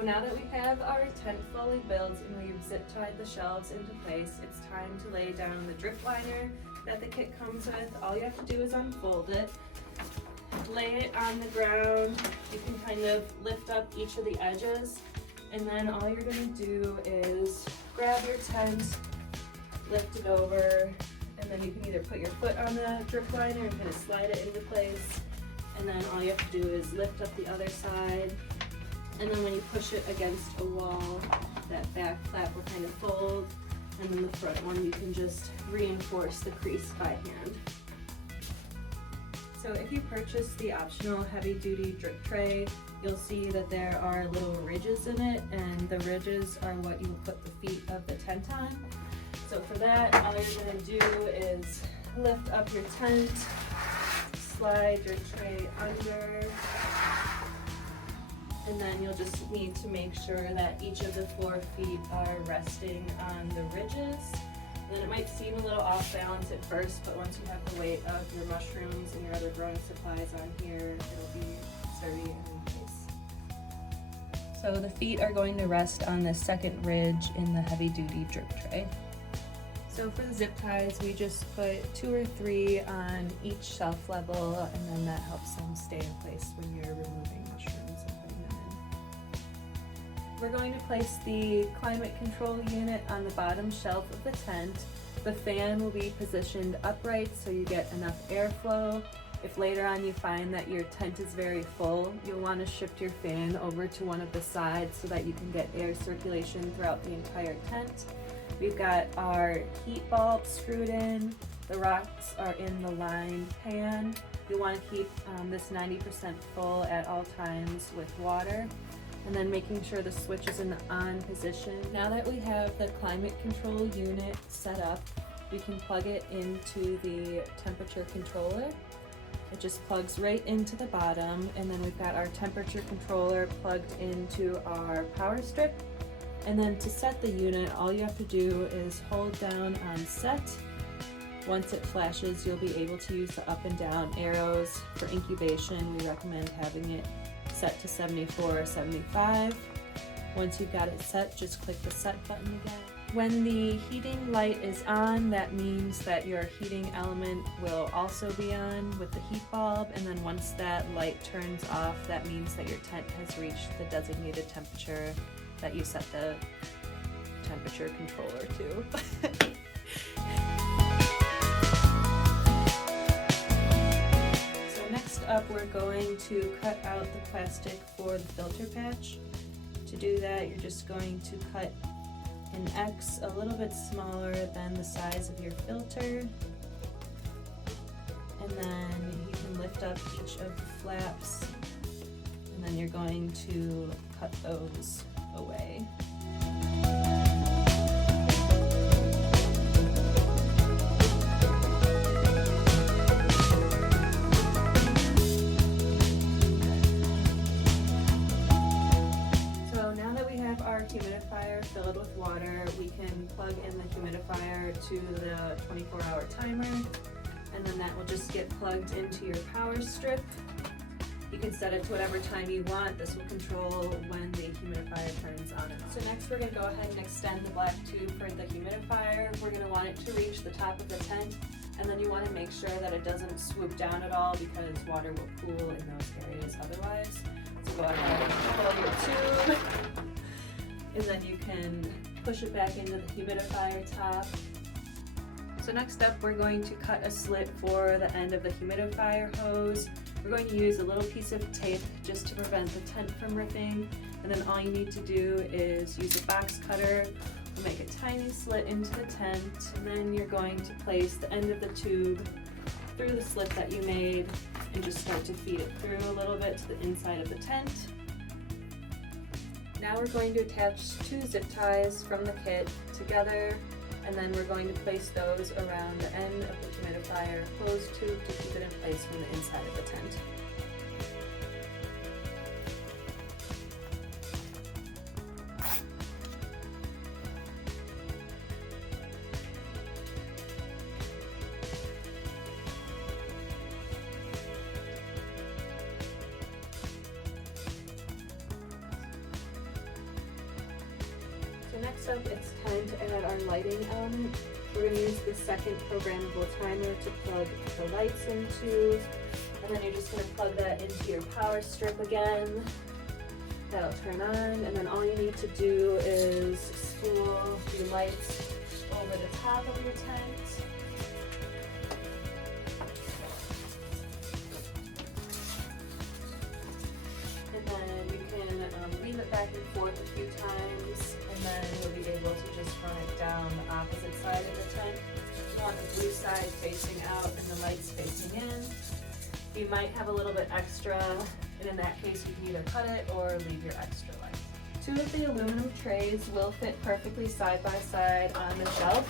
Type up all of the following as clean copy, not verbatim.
So now that we have our tent fully built and we've zip tied the shelves into place, it's time to lay down the drip liner that the kit comes with. All you have to do is unfold it, lay it on the ground. You can kind of lift up each of the edges, and then all you're going to do is grab your tent, lift it over, and then you can either put your foot on the drip liner and kind of slide it into place, and then all you have to do is lift up the other side. And then when you push it against a wall, that back flap will kind of fold, and then the front one you can just reinforce the crease by hand. So if you purchase the optional heavy-duty drip tray, you'll see that there are little ridges in it, and the ridges are what you will put the feet of the tent on. So for that, all you're going to do is lift up your tent, slide your tray under, and then you'll just need to make sure that each of the 4 feet are resting on the ridges. And then it might seem a little off balance at first, but once you have the weight of your mushrooms and your other growing supplies on here, it'll be sturdy and in place. So the feet are going to rest on the second ridge in the heavy-duty drip tray. So for the zip ties, we just put 2 or 3 on each shelf level, and then that helps them stay in place when you're removing mushrooms and putting them in. We're going to place the climate control unit on the bottom shelf of the tent. The fan will be positioned upright so you get enough airflow. If later on you find that your tent is very full, you'll want to shift your fan over to one of the sides so that you can get air circulation throughout the entire tent. We've got our heat bulb screwed in. The rocks are in the lined pan. You want to keep this 90% full at all times with water, and then making sure the switch is in the on position. Now that we have the climate control unit set up, we can plug it into the temperature controller. It just plugs right into the bottom, and then we've got our temperature controller plugged into our power strip. And then to set the unit, all you have to do is hold down on set. Once it flashes, you'll be able to use the up and down arrows. For incubation, we recommend having it set to 74 or 75. Once you've got it set, just click the set button again. When the heating light is on, that means that your heating element will also be on with the heat bulb, and then once that light turns off, that means that your tent has reached the designated temperature that you set the temperature controller to. So next up, we're going to cut out the plastic for the filter patch. To do that, you're just going to cut an X a little bit smaller than the size of your filter, and then you can lift up each of the flaps, and then you're going to cut those away. So now that we have our humidifier filled with water, we can plug in the humidifier to the 24-hour timer, and then that will just get plugged into your power strip. You can set it to whatever time you want. This will control when the humidifier turns on and off. So next we're going to go ahead and extend the black tube for the humidifier. We're going to want it to reach the top of the tent, and then you want to make sure that it doesn't swoop down at all because water will pool in those areas otherwise. So go ahead and pull your tube, and then you can push it back into the humidifier top. So next up, we're going to cut a slit for the end of the humidifier hose. We're going to use a little piece of tape just to prevent the tent from ripping, and then all you need to do is use a box cutter, make a tiny slit into the tent, and then you're going to place the end of the tube through the slit that you made and just start to feed it through a little bit to the inside of the tent. Now we're going to attach 2 zip ties from the kit together, and then we're going to place those around the end of the humidifier hose tube to keep it in place from the inside of the tent. next up, it's time to add our lighting element. We're going to use the second programmable timer to plug the lights into, and then you're just going to plug that into your power strip again. That'll turn on, and then all you need to do is spool your lights over the top of your tent. And then you can leave it back and forth a few times, and then you'll be able to just run it down the opposite side of the tent. You want the blue side facing out and the lights facing in. You might have a little bit extra, and in that case you can either cut it or leave your extra light. Two of the aluminum trays will fit perfectly side by side on the shelf.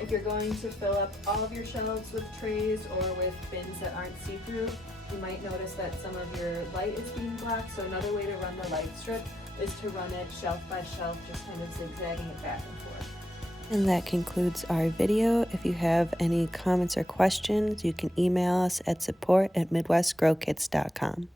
If you're going to fill up all of your shelves with trays or with bins that aren't see-through, you might notice that some of your light is being blocked. So another way to run the light strip is to run it shelf by shelf, just kind of zigzagging it back and forth. And that concludes our video. If you have any comments or questions, you can email us at support@midwestgrowkits.com.